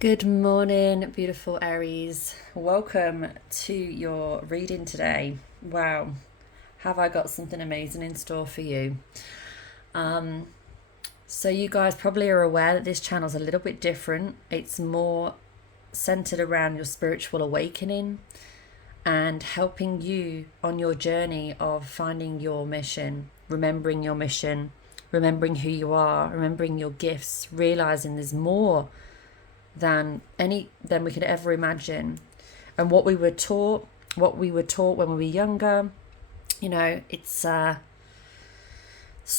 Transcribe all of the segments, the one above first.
Good morning, beautiful Aries. Welcome to your reading today. Wow, have I got something amazing in store for you? So you guys probably are aware that this channel's a little bit different. It's more centered around your spiritual awakening and helping you on your journey of finding your mission, remembering who you are, remembering your gifts, realizing there's more than we could ever imagine. And what we were taught when we were younger, it's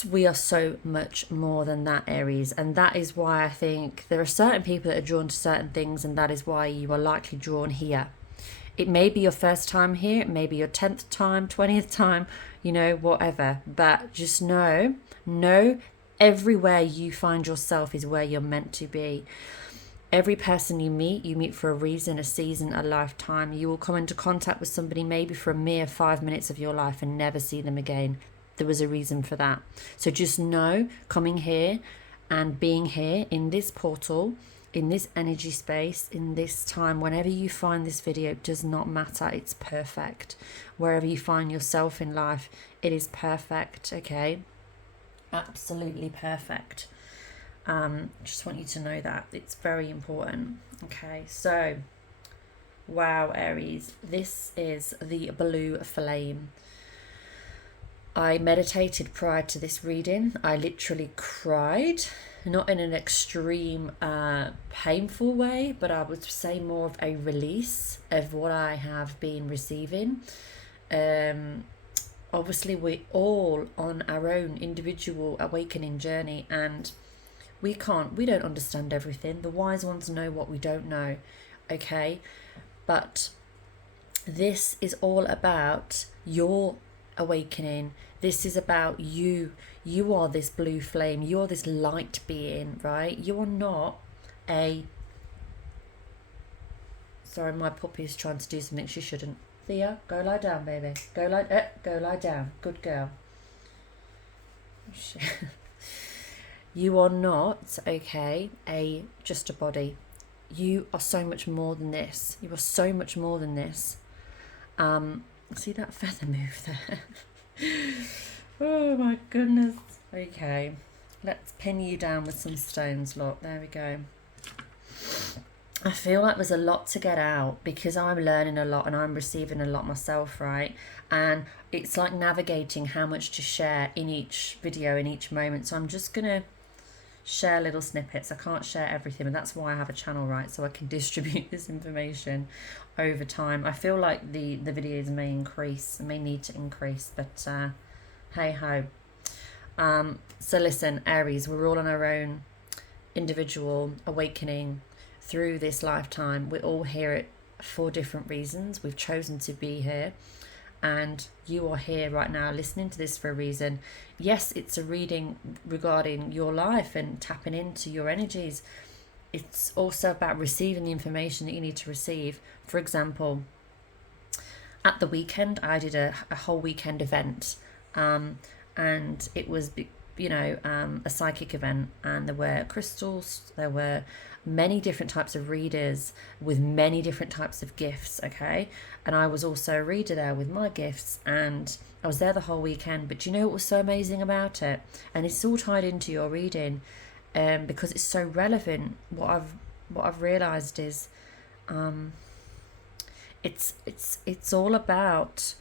we are so much more than that, Aries. And that is why I think there are certain people that are drawn to certain things, and that is why you are likely drawn here. It may be your first time here, it may be your 10th time, 20th time, whatever. But just know, everywhere you find yourself is where you're meant to be. Every person you meet for a reason, a season, a lifetime. You will come into contact with somebody maybe for a mere 5 minutes of your life and never see them again. There was a reason for that. So just know, coming here and being here in this portal, in this energy space, in this time, whenever you find this video, it does not matter. It's perfect. Wherever you find yourself in life, it is perfect, okay? Absolutely perfect. Just want you to know that it's very important. Okay, so wow, Aries, this is the blue flame. I meditated prior to this reading. I literally cried, not in an extreme painful way, but I would say more of a release of what I have been receiving. Obviously we're all on our own individual awakening journey, and we don't understand everything. The wise ones know what we don't know, okay? But this is all about your awakening. This is about you. You are this blue flame. You are this light being, right? You are not a... Sorry, my puppy is trying to do something she shouldn't. Thea, go lie down, baby. Go lie down. Good girl. You are not, okay, just a body. You are so much more than this. You are so much more than this. See that feather move there? Oh my goodness. Okay, let's pin you down with some stones, look. There we go. I feel like there's a lot to get out because I'm learning a lot and I'm receiving a lot myself, right? And it's like navigating how much to share in each video, in each moment. So I'm just going to share little snippets. I can't share everything, and that's why I have a channel, right? So I can distribute this information over time. I feel like the videos may need to increase, but hey ho. So listen, Aries, we're all on our own individual awakening through this lifetime. We're all here for different reasons. We've chosen to be here, and you are here right now listening to this for a reason. Yes, it's a reading regarding your life and tapping into your energies. It's also about receiving the information that you need to receive. For example, at the weekend, I did a whole weekend event, and it was, a psychic event, and there were crystals, there were many different types of readers with many different types of gifts, okay? And I was also a reader there with my gifts, and I was there the whole weekend. But you know what was so amazing about it? And it's all tied into your reading, because it's so relevant. What I've realized is, it's all about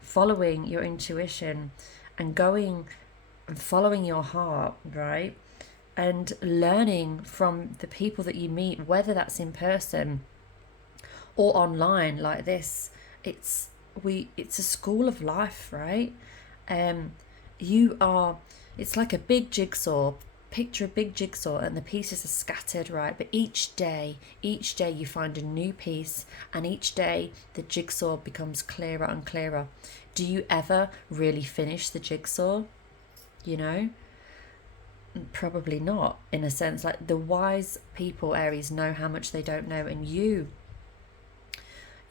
following your intuition and going and following your heart, right? And learning from the people that you meet, whether that's in person or online like this. It's a school of life, right? It's like a big jigsaw. Picture a big jigsaw and the pieces are scattered, right? But each day you find a new piece, and each day the jigsaw becomes clearer and clearer. Do you ever really finish the jigsaw? Probably not, in a sense. Like, the wise people, Aries, know how much they don't know, and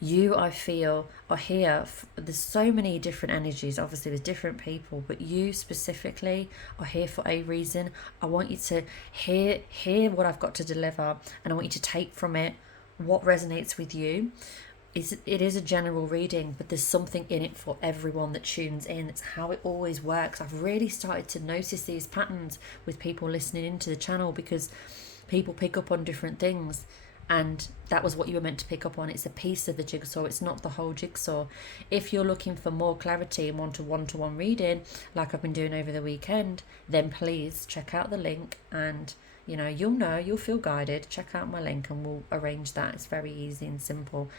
You, I feel, are here. There's so many different energies, obviously, with different people, but you specifically are here for a reason. I want you to hear what I've got to deliver, and I want you to take from it what resonates with you. It is a general reading, but there's something in it for everyone that tunes in. It's how it always works. I've really started to notice these patterns with people listening into the channel, because people pick up on different things, and that was what you were meant to pick up on. It's a piece of the jigsaw, it's not the whole jigsaw. If you're looking for more clarity and want a one-to-one reading like I've been doing over the weekend, then please check out the link, and you'll feel guided. Check out my link and we'll arrange that. It's very easy and simple.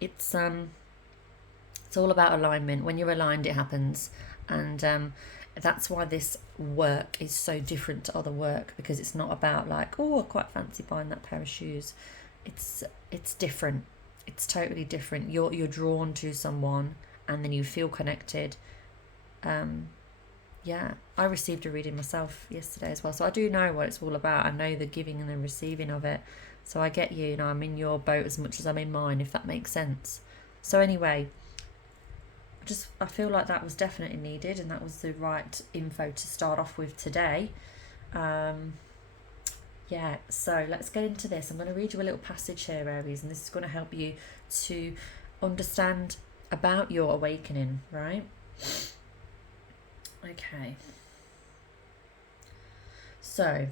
It's all about alignment. When you're aligned, it happens, and that's why this work is so different to other work, because it's not about like, oh, I quite fancy buying that pair of shoes. It's different. It's totally different. You're drawn to someone, and then you feel connected. Yeah, I received a reading myself yesterday as well, so I do know what it's all about. I know the giving and the receiving of it. So I get you, I'm in your boat as much as I'm in mine, if that makes sense. So anyway, I feel like that was definitely needed, and that was the right info to start off with today. Yeah, so let's get into this. I'm going to read you a little passage here, Aries, and this is going to help you to understand about your awakening, right? Okay. So,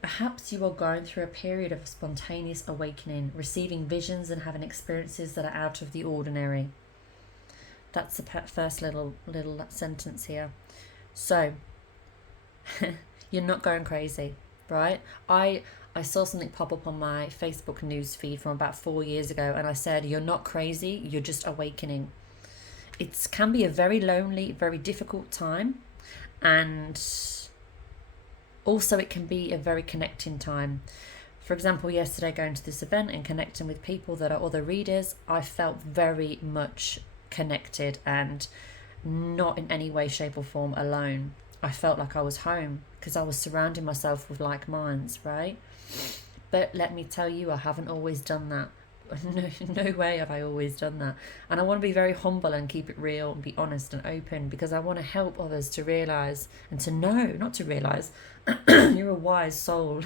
perhaps you are going through a period of spontaneous awakening, receiving visions and having experiences that are out of the ordinary. That's the first little sentence here. So, you're not going crazy, right? I saw something pop up on my Facebook news feed from about 4 years ago, and I said, you're not crazy, you're just awakening. It can be a very lonely, very difficult time, and also it can be a very connecting time. For example, yesterday going to this event and connecting with people that are other readers, I felt very much connected and not in any way, shape or form alone. I felt like I was home because I was surrounding myself with like minds, right? But let me tell you, I haven't always done that. No way have I always done that. And I want to be very humble and keep it real and be honest and open, because I want to help others to realise and to know, not to realise, you're a wise soul.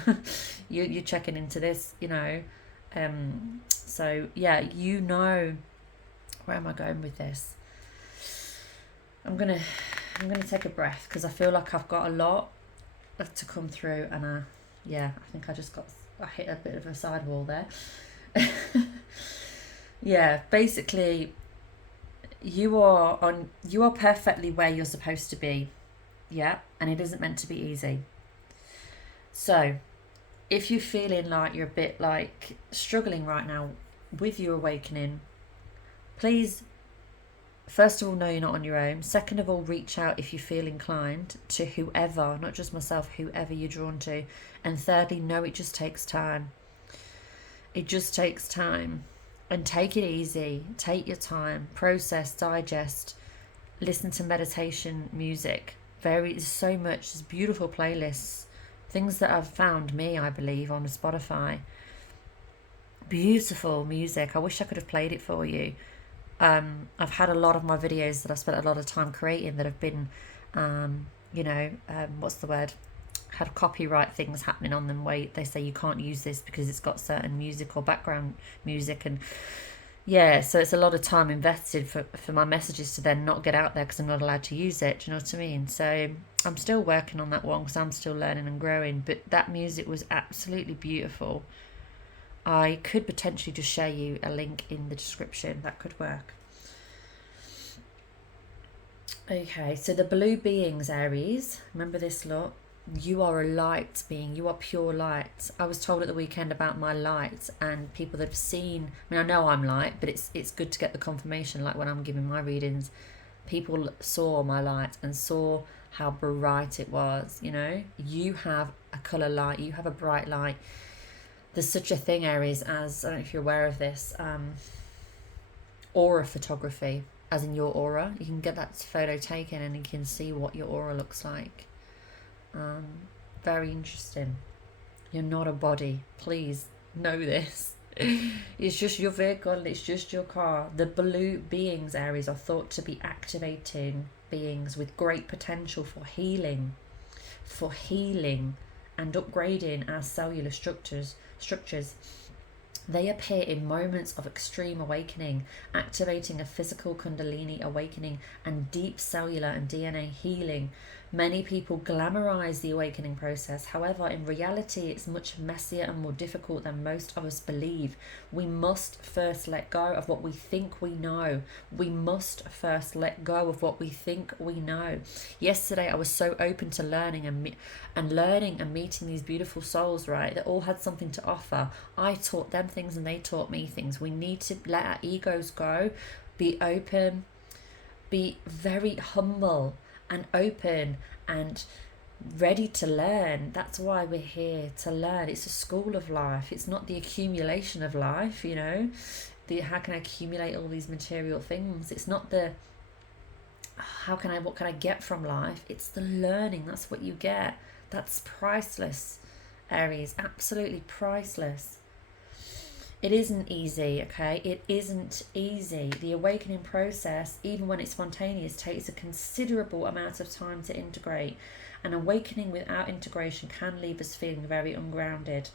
You're checking into this, so yeah, where am I going with this? I'm gonna take a breath, because I feel like I've got a lot to come through, and I think I hit a bit of a sidewall there. Yeah, basically you are perfectly where you're supposed to be. Yeah, and it isn't meant to be easy. So if you're feeling like you're a bit like struggling right now with your awakening, please, first of all, know you're not on your own. Second of all, reach out if you feel inclined to whoever, not just myself, whoever you're drawn to. And thirdly, know it just takes time. It just takes time, and take it easy. Take your time, process, digest, listen to meditation music. There's so much. There's beautiful playlists, things that have found me, I believe, on Spotify. Beautiful music. I wish I could have played it for you. I've had a lot of my videos that I've spent a lot of time creating that have been, what's the word? Had copyright things happening on them where they say you can't use this because it's got certain music or background music, and so it's a lot of time invested for my messages to then not get out there because I'm not allowed to use it. Do you know what I mean? So I'm still working on that one because I'm still learning and growing, but that music was absolutely beautiful. I could potentially just share you a link in the description. That could work. Okay, so the blue beings, Aries, remember this lot. You are a light being. You are pure light. I was told at the weekend about my light, and people that have seen, I know I'm light, but it's good to get the confirmation. Like when I'm giving my readings, people saw my light and saw how bright it was. You have a colour light. You have a bright light. There's such a thing, Aries, as, I don't know if you're aware of this, aura photography, as in your aura. You can get that photo taken and you can see what your aura looks like. Very interesting. You're not a body. Please know this. It's just your vehicle, it's just your car. The blue beings, Aries, are thought to be activating beings with great potential for healing and upgrading our cellular structures. They appear in moments of extreme awakening, activating a physical kundalini awakening and deep cellular and DNA healing. Many people glamorize the awakening process. However, in reality, it's much messier and more difficult than most of us believe. We must first let go of what we think we know. We must first let go of what we think we know. Yesterday, I was so open to learning and meeting these beautiful souls, right, that all had something to offer. I taught them things and they taught me things. We need to let our egos go, be open, be very humble and open and ready to learn. That's why we're here, to learn. It's a school of life. It's not the accumulation of life, you know, how can I accumulate all these material things. It's not the what can I get from life. It's the learning. That's what you get. That's priceless, Aries, absolutely priceless. It isn't easy, okay? It isn't easy. The awakening process, even when it's spontaneous, takes a considerable amount of time to integrate. An awakening without integration can leave us feeling very ungrounded,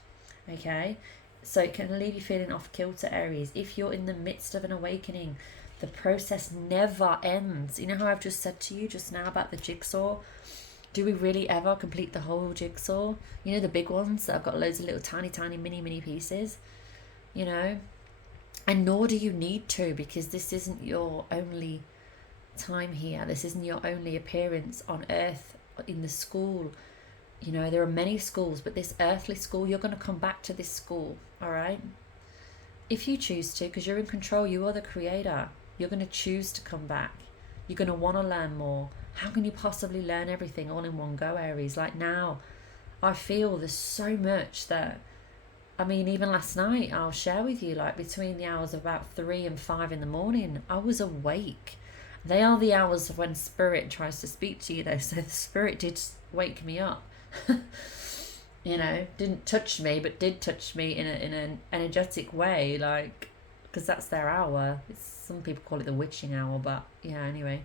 okay? So it can leave you feeling off kilter, Aries. If you're in the midst of an awakening, the process never ends. You know how I've just said to you just now about the jigsaw? Do we really ever complete the whole jigsaw? You know, the big ones that have got loads of little tiny mini pieces? You know, and nor do you need to, because this isn't your only time here. This isn't your only appearance on earth in the school. You know, there are many schools, but this earthly school, you're going to come back to this school, all right? If you choose to, because you're in control, you are the creator. You're going to choose to come back. You're going to want to learn more. How can you possibly learn everything all in one go, Aries? Like now, I feel there's so much that, I mean, even last night, I'll share with you, like between the hours of about 3 and 5 in the morning, I was awake. They are the hours of when spirit tries to speak to you, though. So the spirit did wake me up. You know, didn't touch me, but did touch me in an energetic way, like, because that's their hour. Some people call it the witching hour, but yeah, anyway.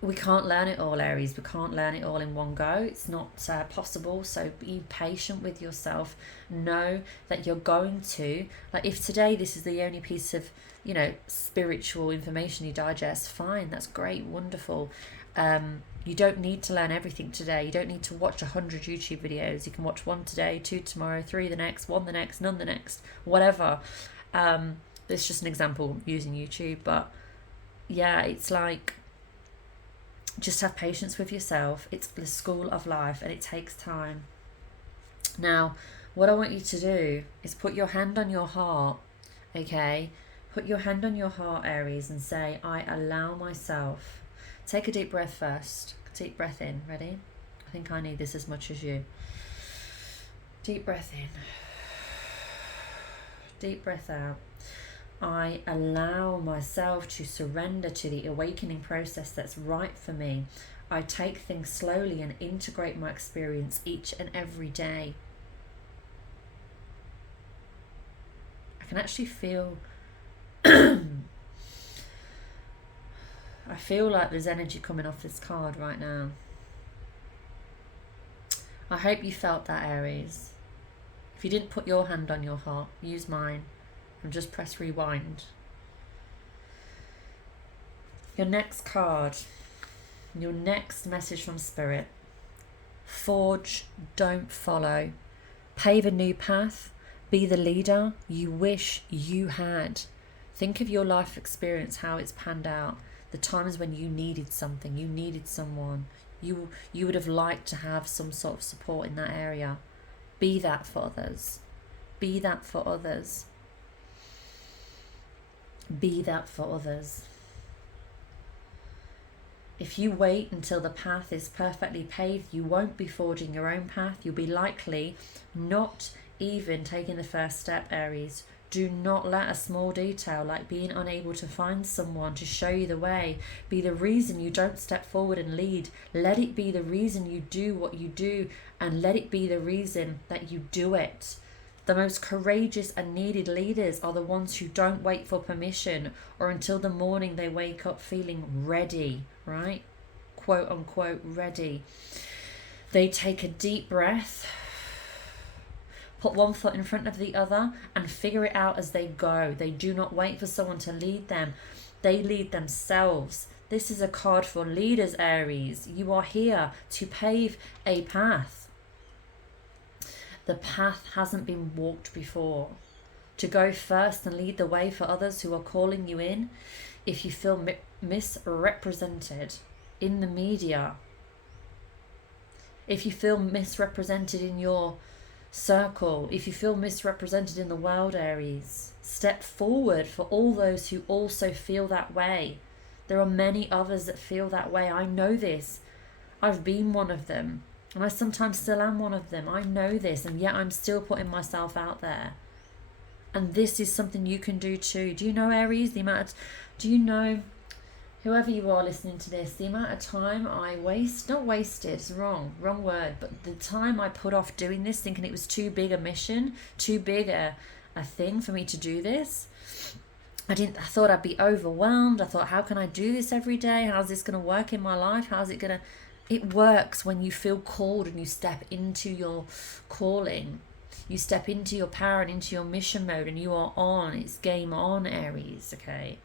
We can't learn it all, Aries. We can't learn it all in one go. It's not possible. So be patient with yourself. Know that you're going to, like, if today this is the only piece of, you know, spiritual information you digest, fine. That's great. Wonderful. You don't need to learn everything today. You don't need to watch 100 YouTube videos. You can watch 1 today, 2 tomorrow, 3 the next, 1 the next, none the next, whatever. It's just an example using YouTube. But yeah, it's like, just have patience with yourself. It's the school of life and it takes time. Now, what I want you to do is put your hand on your heart, okay? Put your hand on your heart, Aries, and say, I allow myself. Take a deep breath first. Deep breath in. Ready? I think I need this as much as you. Deep breath in. Deep breath out. I allow myself to surrender to the awakening process that's right for me. I take things slowly and integrate my experience each and every day. I can actually feel I feel like there's energy coming off this card right now. I hope you felt that, Aries. If you didn't put your hand on your heart, use mine. And just press rewind. Your next card, your next message from Spirit. Forge, don't follow. Pave a new path. Be the leader you wish you had. Think of your life experience, how it's panned out. The times when you needed something, you needed someone. You would have liked to have some sort of support in that area. Be that for others. Be that for others. Be that for others. If you wait until the path is perfectly paved, you won't be forging your own path. You'll be likely not even taking the first step, Aries. Do not let a small detail like being unable to find someone to show you the way be the reason you don't step forward and lead. Let it be the reason you do what you do, and let it be the reason that you do it. The most courageous and needed leaders are the ones who don't wait for permission or until the morning they wake up feeling ready, right? Quote unquote, ready. They take a deep breath, put one foot in front of the other, and figure it out as they go. They do not wait for someone to lead them. They lead themselves. This is a card for leaders, Aries. You are here to pave a path. The path hasn't been walked before. To go first and lead the way for others who are calling you in. If you feel misrepresented in the media, if you feel misrepresented in your circle, if you feel misrepresented in the world, Aries, step forward for all those who also feel that way. There are many others that feel that way. I know this. I've been one of them. And I sometimes still am one of them. I know this, and yet I'm still putting myself out there. And this is something you can do too. Do you know, Aries, do you know, whoever you are listening to this, the amount of time I not wasted, it's wrong word, but the time I put off doing this, thinking it was too big a mission, too big a thing for me to do this. I thought I'd be overwhelmed. I thought, how can I do this every day? How's this going to work in my life? How's it going to... It works when you feel called and you step into your calling. You step into your power and into your mission mode, and you are on. It's game on, Aries, okay?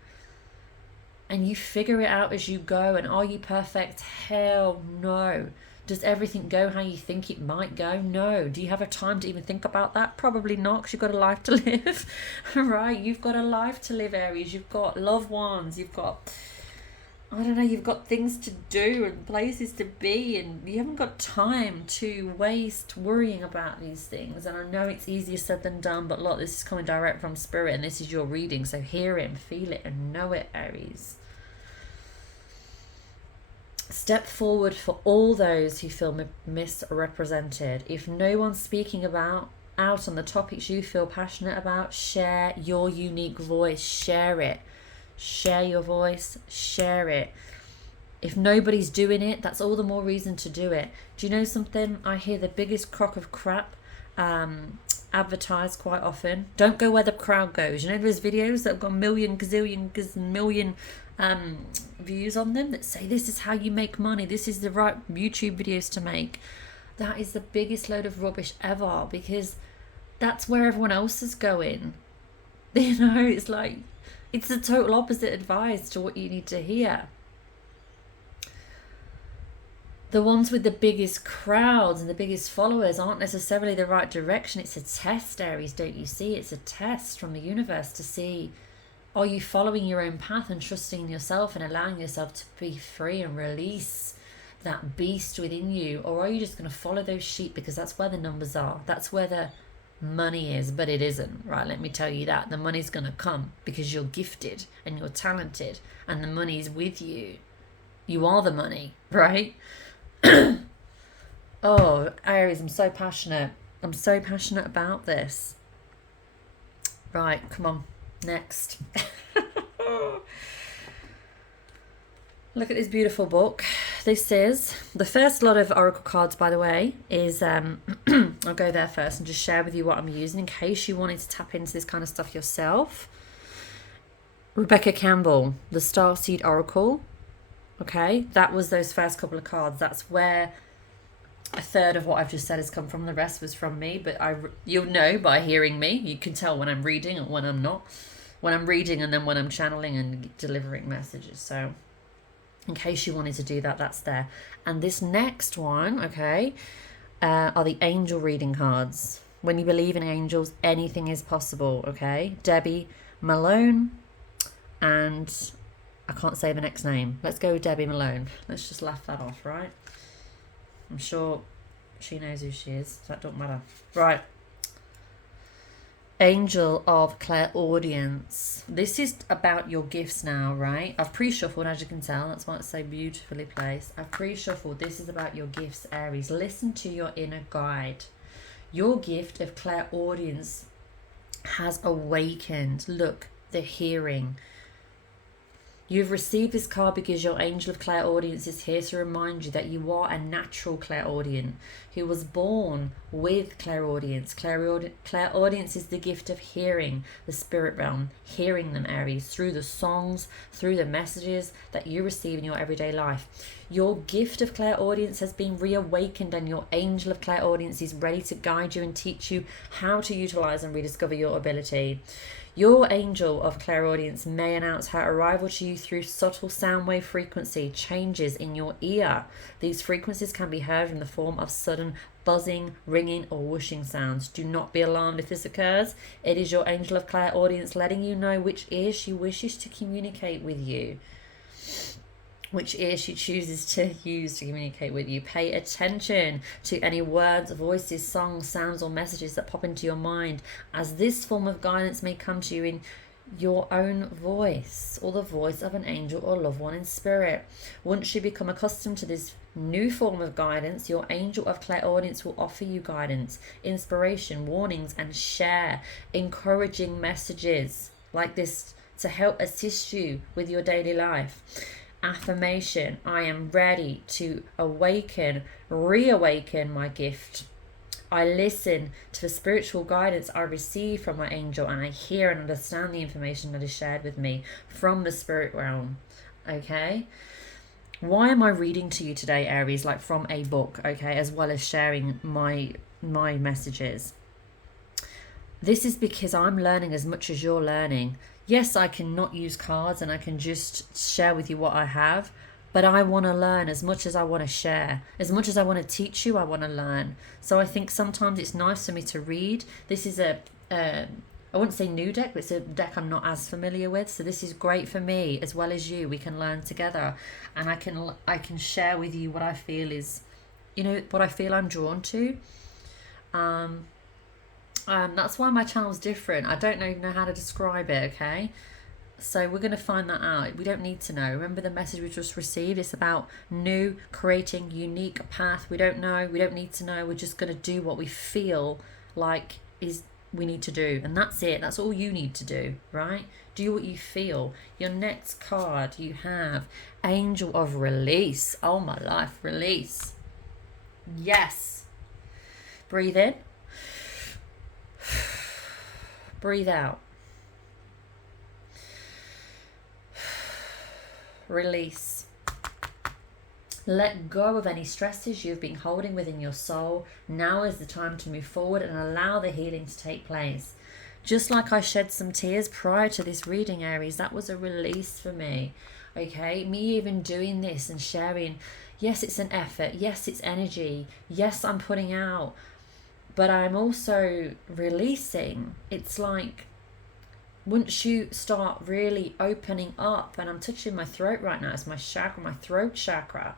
And you figure it out as you go. And are you perfect? Hell no. Does everything go how you think it might go? No. Do you have a time to even think about that? Probably not, because you've got a life to live. Right? You've got a life to live, Aries. You've got loved ones. You've got... I don't know, you've got things to do and places to be, and you haven't got time to waste worrying about these things. And I know it's easier said than done, but look, this is coming direct from Spirit, and this is your reading, so hear it and feel it and know it, Aries. Step forward for all those who feel misrepresented. If no one's speaking out on the topics you feel passionate about, share your unique voice, share it. Share your voice, share it. If nobody's doing it, that's all the more reason to do it. Do you know something? I hear the biggest crock of crap advertised quite often. Don't go where the crowd goes. You know those videos that have got million views on them that say this is how you make money, this is the right YouTube videos to make. That is the biggest load of rubbish ever, because that's where everyone else is going. You know, it's like... It's the total opposite advice to what you need to hear. The ones with the biggest crowds and the biggest followers aren't necessarily the right direction. It's a test, Aries, don't you see? It's a test from the universe to see, are you following your own path and trusting in yourself and allowing yourself to be free and release that beast within you? Or are you just going to follow those sheep because that's where the numbers are? That's where the money is, but it isn't, right? Let me tell you that. The money's going to come because you're gifted and you're talented and the money's with you. You are the money, right? Oh, Aries, I'm so passionate. I'm so passionate about this. Right, come on. Next. Look at this beautiful book. This is the first lot of oracle cards, by the way, is I'll go there first and just share with you what I'm using in case you wanted to tap into this kind of stuff yourself. Rebecca Campbell, the Starseed Oracle. Okay, that was those first couple of cards. That's where a third of what I've just said has come from. The rest was from me, but you'll know by hearing me. You can tell when I'm reading and when I'm not. When I'm reading and then when I'm channeling and delivering messages. So in case you wanted to do that, that's there. And this next one, okay, are the angel reading cards. When you believe in angels, anything is possible, okay? Debbie Malone, and I can't say the next name. Let's go with Debbie Malone. Let's just laugh that off, right? I'm sure she knows who she is, so that don't matter. Right. Angel of clairaudience. This is about your gifts now, right? I've pre-shuffled, as you can tell. That's why it's so beautifully placed. I've pre-shuffled. This is about your gifts, Aries. Listen to your inner guide. Your gift of clairaudience has awakened. Look, the hearing. You've received this card because your angel of clairaudience is here to remind you that you are a natural clairaudient who was born with clairaudience. Clairaudience is the gift of hearing the spirit realm, hearing them, Aries, through the songs, through the messages that you receive in your everyday life. Your gift of clairaudience has been reawakened, and your angel of clairaudience is ready to guide you and teach you how to utilize and rediscover your ability. Your angel of clairaudience may announce her arrival to you through subtle sound wave frequency changes in your ear. These frequencies can be heard in the form of sudden buzzing, ringing, or whooshing sounds. Do not be alarmed if this occurs. It is your angel of clairaudience letting you know which ear she wishes to communicate with you, which ear she chooses to use to communicate with you. Pay attention to any words, voices, songs, sounds, or messages that pop into your mind, as this form of guidance may come to you in your own voice or the voice of an angel or loved one in spirit. Once you become accustomed to this new form of guidance, your angel of clairaudience will offer you guidance, inspiration, warnings, and share encouraging messages like this to help assist you with your daily life. Affirmation: I am ready to reawaken my gift. I listen to the spiritual guidance I receive from my angel, and I hear and understand the information that is shared with me from the spirit realm. Okay? Why am I reading to you today, Aries, like from a book, okay, as well as sharing my messages? This is because I'm learning as much as you're learning. Yes, I can not use cards and I can just share with you what I have, but I want to learn as much as I want to share. As much as I want to teach you, I want to learn. So I think sometimes it's nice for me to read. This is I wouldn't say new deck, but it's a deck I'm not as familiar with. So this is great for me as well as you. We can learn together, and I can share with you what I feel is, what I feel I'm drawn to. That's why my channel's different. I don't even know how to describe it, okay? So we're going to find that out. We don't need to know. Remember the message we just received? It's about new, creating, unique path. We don't know. We don't need to know. We're just going to do what we feel like we need to do. And that's it. That's all you need to do, right? Do what you feel. Your next card, you have Angel of Release. Oh my life, release. Yes. Breathe in. Breathe out. Release. Let go of any stresses you've been holding within your soul. Now is the time to move forward and allow the healing to take place. Just like I shed some tears prior to this reading, Aries, that was a release for me. Okay, me even doing this and sharing, yes, it's an effort. Yes, it's energy. Yes, I'm putting out. But I'm also releasing. It's like once you start really opening up, and I'm touching my throat right now, it's my chakra, my throat chakra.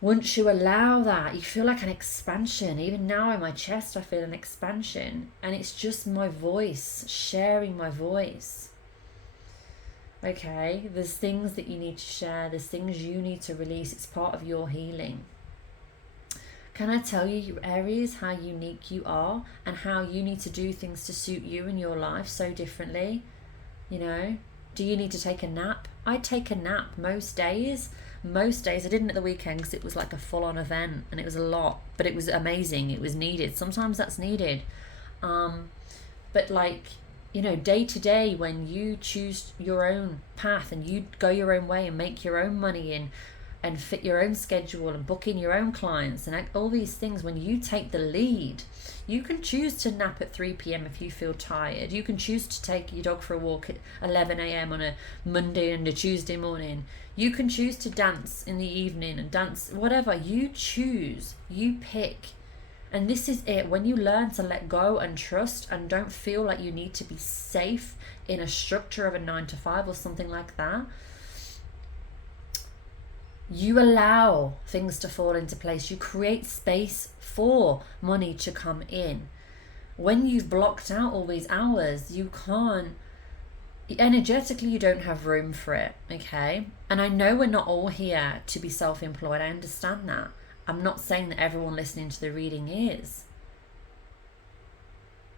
Once you allow that, you feel like an expansion. Even now in my chest, I feel an expansion. And it's just my voice, sharing my voice. Okay, there's things that you need to share. There's things you need to release. It's part of your healing. Can I tell you, Aries, how unique you are and how you need to do things to suit you in your life so differently? Do you need to take a nap? I take a nap most days. Most days. I didn't at the weekend because it was like a full-on event and it was a lot, but it was amazing. It was needed. Sometimes that's needed. But day to day, when you choose your own path and you go your own way and make your own money and fit your own schedule and book in your own clients and all these things, when you take the lead, you can choose to nap at 3 p.m. if you feel tired. You can choose to take your dog for a walk at 11 a.m. on a Monday and a Tuesday morning. You can choose to dance in the evening and dance, whatever. You choose, you pick. And this is it. When you learn to let go and trust and don't feel like you need to be safe in a structure of a 9 to 5 or something like that, you allow things to fall into place. You create space for money to come in. When you've blocked out all these hours, you can't, energetically, you don't have room for it, okay? And I know we're not all here to be self-employed. I understand that. I'm not saying that everyone listening to the reading is.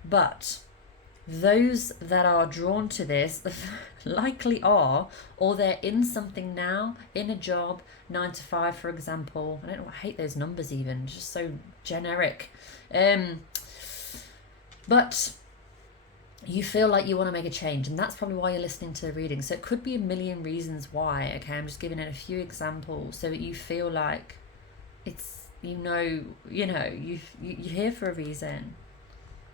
But Those that are drawn to this likely are, or they're in something now, in a job, 9 to 5, for example. I don't know, I hate those numbers even, just so generic. But you feel like you want to make a change, and that's probably why you're listening to the reading. So it could be a million reasons why. Okay, I'm just giving it a few examples so that you feel like it's, you're here for a reason.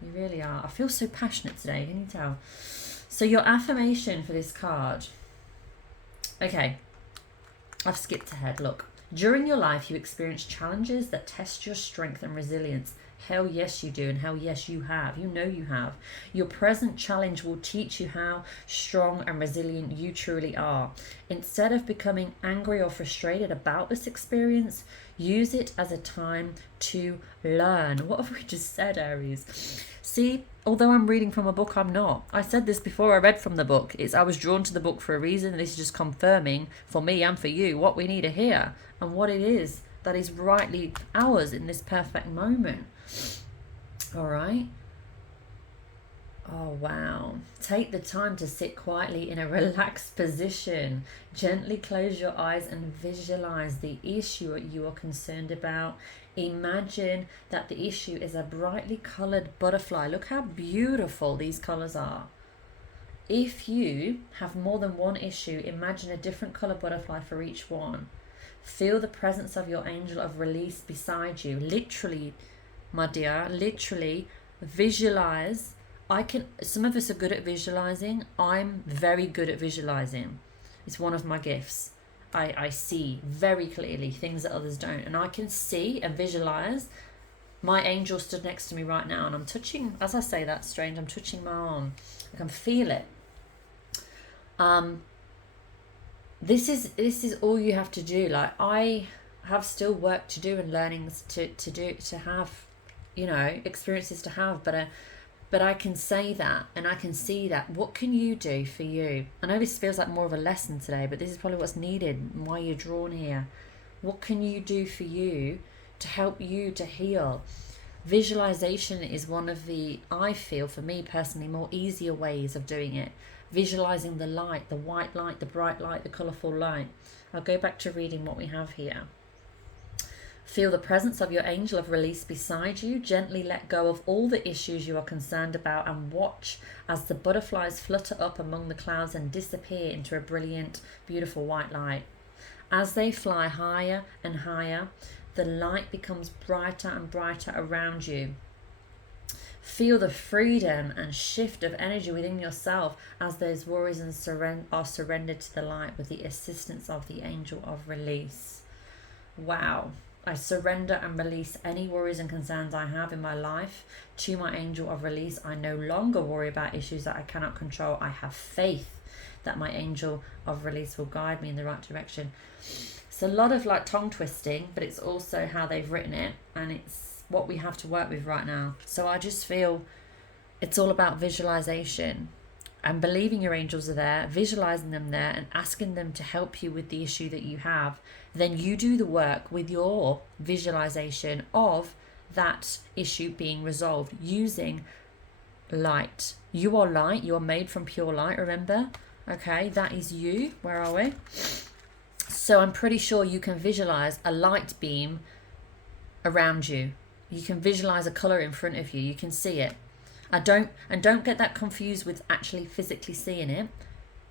You really are. I feel so passionate today, can you tell? So your affirmation for this card. Okay, I've skipped ahead. Look, during your life you experience challenges that test your strength and resilience. Hell yes you do, and hell yes you have. You know you have. Your present challenge will teach you how strong and resilient you truly are. Instead of becoming angry or frustrated about this experience, use it as a time to learn. What have we just said, Aries? See, although I'm reading from a book, I'm not. I said this before I read from the book. I was drawn to the book for a reason. This is just confirming for me and for you what we need to hear and what it is that is rightly ours in this perfect moment. All right. Oh, wow. Take the time to sit quietly in a relaxed position. Gently close your eyes and visualize the issue you are concerned about. Imagine that the issue is a brightly colored butterfly. Look how beautiful these colors are. If you have more than one issue, imagine a different color butterfly for each one. Feel the presence of your angel of release beside you. Literally, my dear, literally visualize. Some of us are good at visualizing. I'm very good at visualizing. It's one of my gifts. I see very clearly things that others don't. And I can see and visualize. My angel stood next to me right now, and I'm touching, as I say that strange, I'm touching my arm. I can feel it. This is all you have to do. Like, I have still work to do and learnings to have, experiences to have, but I can say that, and I can see that. What can you do for you? I know this feels like more of a lesson today, but this is probably what's needed and why you're drawn here. What can you do for you to help you to heal? Visualization is one of the, I feel for me personally, more easier ways of doing it. Visualizing the light, the white light, the bright light, the colourful light. I'll go back to reading what we have here. Feel the presence of your angel of release beside you. Gently let go of all the issues you are concerned about and watch as the butterflies flutter up among the clouds and disappear into a brilliant, beautiful white light. As they fly higher and higher, the light becomes brighter and brighter around you. Feel the freedom and shift of energy within yourself as those worries are surrendered to the light with the assistance of the angel of release. Wow. I surrender and release any worries and concerns I have in my life to my angel of release. I no longer worry about issues that I cannot control. I have faith that my angel of release will guide me in the right direction. It's a lot of like tongue twisting, but it's also how they've written it, and it's what we have to work with right now. So I just feel it's all about visualization and believing your angels are there, visualizing them there and asking them to help you with the issue that you have. Then you do the work with your visualization of that issue being resolved using light. You are light. You are made from pure light, remember? Okay, that is you. Where are we? So I'm pretty sure you can visualize a light beam around you. You can visualize a color in front of you. You can see it. Don't get that confused with actually physically seeing it.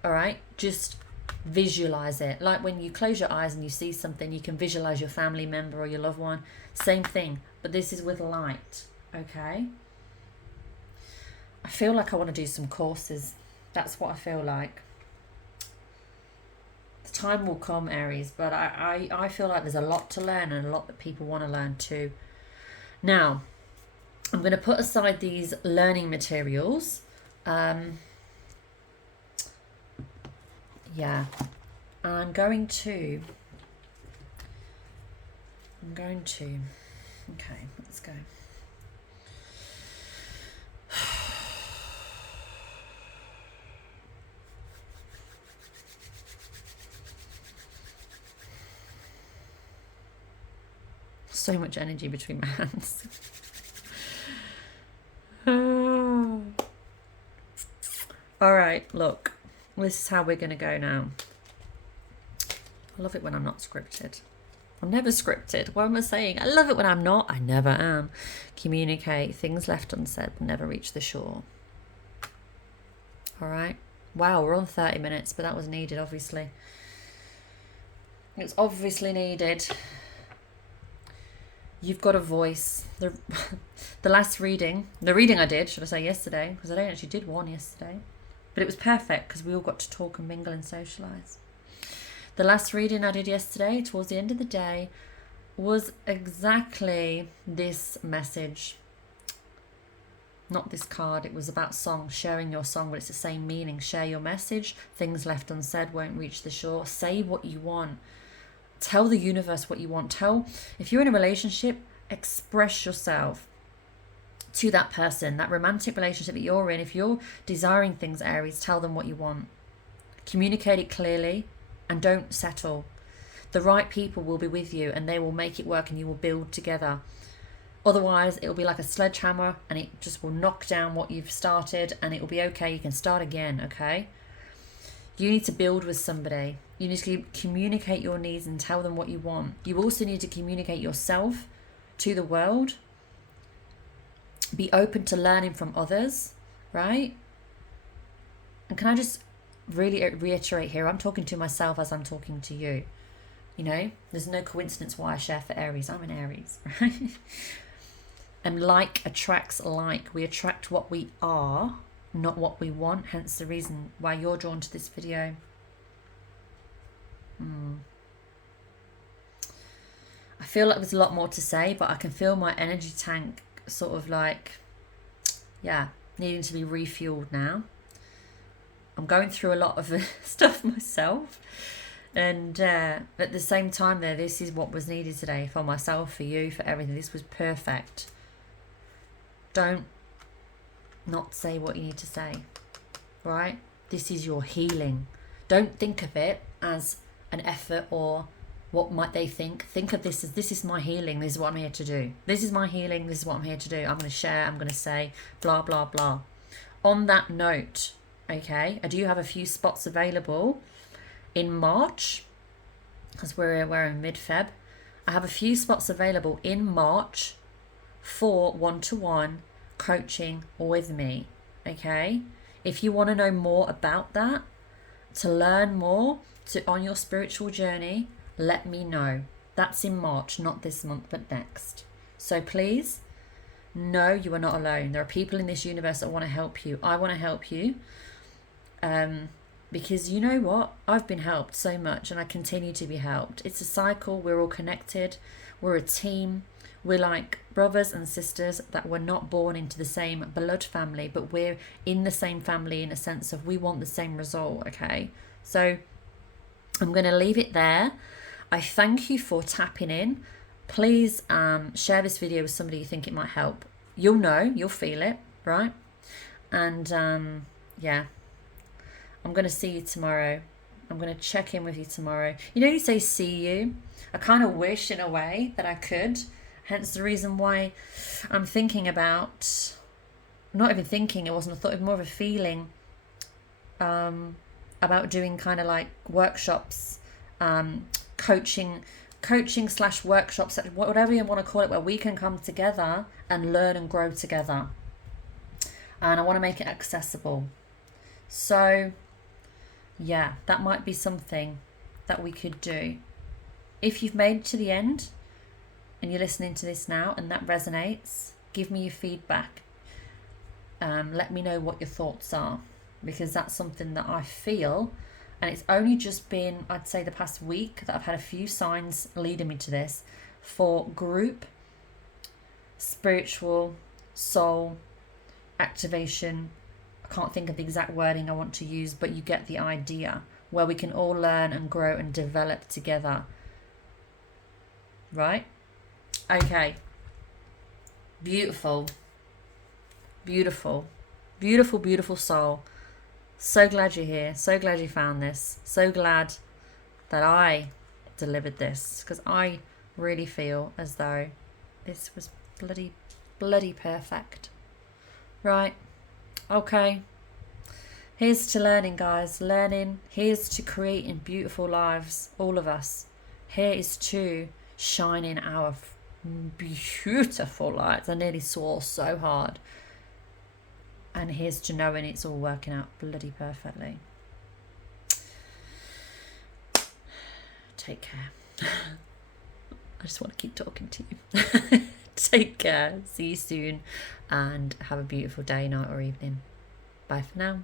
All right, just visualize it. Like when you close your eyes and you see something, you can visualize your family member or your loved one. Same thing, but this is with light. Okay. I feel like I want to do some courses. That's what I feel like. The time will come, Aries, but I feel like there's a lot to learn and a lot that people want to learn too. Now, I'm going to put aside these learning materials. Yeah. I'm going to. Okay, let's go. So much energy between my hands. All right, look, this is how we're going to go now. I love it when I'm not scripted. I'm never scripted. What am I saying? I love it when I'm not. I never am. Communicate. Things left unsaid never reach the shore. All right. Wow, we're on 30 minutes, but that was needed, obviously. It's obviously needed. You've got a voice. The last reading, the reading I did, should I say yesterday, because I don't actually did one yesterday, but it was perfect because we all got to talk and mingle and socialise. The last reading I did yesterday, towards the end of the day, was exactly this message. Not this card, it was about song, sharing your song, but it's the same meaning. Share your message. Things left unsaid won't reach the shore. Say what you want. Tell the universe what you want. If you're in a relationship, express yourself to that person, that romantic relationship that you're in. If you're desiring things, Aries, tell them what you want. Communicate it clearly and don't settle. The right people will be with you and they will make it work and you will build together. Otherwise, it will be like a sledgehammer and it just will knock down what you've started, and it will be okay. You can start again, okay? You need to build with somebody. You need to communicate your needs and tell them what you want. You also need to communicate yourself to the world. Be open to learning from others, right? And can I just really reiterate here, I'm talking to myself as I'm talking to you. You know, there's no coincidence why I share for Aries. I'm an Aries, right? And like attracts like. We attract what we are, not what we want. Hence the reason why you're drawn to this video. I feel like there's a lot more to say, but I can feel my energy tank sort of like, yeah, needing to be refueled now. I'm going through a lot of stuff myself. And at the same time there, this is what was needed today for myself, for you, for everything. This was perfect. Don't not say what you need to say, right? This is your healing. Don't think of it as an effort or what might they think. Think of this as, this is my healing. This is what I'm here to do. This is my healing. This is what I'm here to do. I'm going to share. I'm going to say blah, blah, blah. On that note, okay, I do have a few spots available in March, because we're in mid-Feb. I have a few spots available in March for one-to-one coaching with me, okay? If you want to know more about that, to learn more on your spiritual journey, let me know. That's in March, not this month, but next. So please, know you are not alone. There are people in this universe that want to help you. I want to help you. Because you know what? I've been helped so much and I continue to be helped. It's a cycle. We're all connected. We're a team. We're like brothers and sisters that were not born into the same blood family, but we're in the same family in a sense of we want the same result, okay? So I'm going to leave it there. I thank you for tapping in. Please share this video with somebody you think it might help. You'll know, you'll feel it, right? And yeah. I'm going to see you tomorrow. I'm going to check in with you tomorrow. You know, you say see you. I kind of wish in a way that I could. Hence the reason why I'm thinking about, not even thinking, it wasn't a thought, it was more of a feeling about doing kind of like workshops, coaching / workshops, whatever you want to call it, where we can come together and learn and grow together. And I want to make it accessible. So yeah, that might be something that we could do. If you've made it to the end and you're listening to this now and that resonates, give me your feedback. Let me know what your thoughts are, because that's something that I feel, and it's only just been, I'd say, the past week that I've had a few signs leading me to this for group, spiritual, soul, activation. I can't think of the exact wording I want to use, but you get the idea, where we can all learn and grow and develop together. Right? Okay. Beautiful. Beautiful. Beautiful, beautiful soul. So glad you're here. So glad you found this. So glad that I delivered this, because I really feel as though this was bloody perfect. Right. Okay. Here's to learning, guys. Learning. Here's to creating beautiful lives, all of us. Here is to shining our beautiful lights. I nearly swore so hard. And here's to knowing it's all working out bloody perfectly. Take care. I just want to keep talking to you. Take care. See you soon. And have a beautiful day, night or evening. Bye for now.